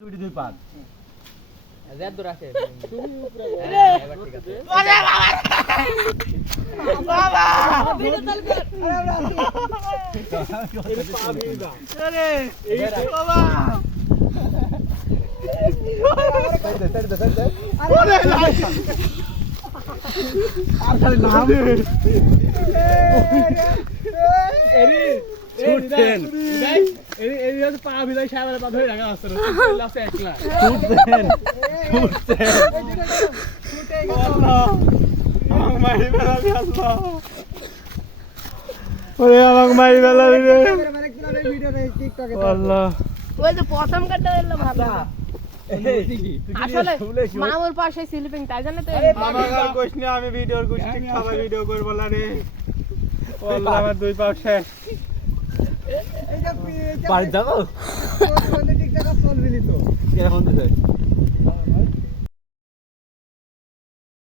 দুই পাঁচ রেড দূর আছে তুমি উপরে এবার ঠিক আছে ওরে বাবা বাবা ভিডিও চালু কর এর পা ভিড়া আরে এই বাবা সাইড দে ওরে আর খালি নাম এরি ছুটছেন এরি হচ্ছে পা ভিলাই সাহেবের পা ধরে রাখা আছে লাস্টে একলা ছুটছেন আমাকে মারি বেলা আসলো ওরে আমাকে মারি বেলা আল্লাহ ওই যে প্রথম কাটটা এলো ভালো আসলে মামুর পাশে স্লিপিং তাই জানে তো আমার কোশ নিয়ে আমি ভিডিওর গোষ্ঠী খাবার ভিডিও করব না রে আল্লাহ আমার দুই পাক শেষ বাড়ি যাবো ঠিকঠাক চলবিলি তো কেমন দিছে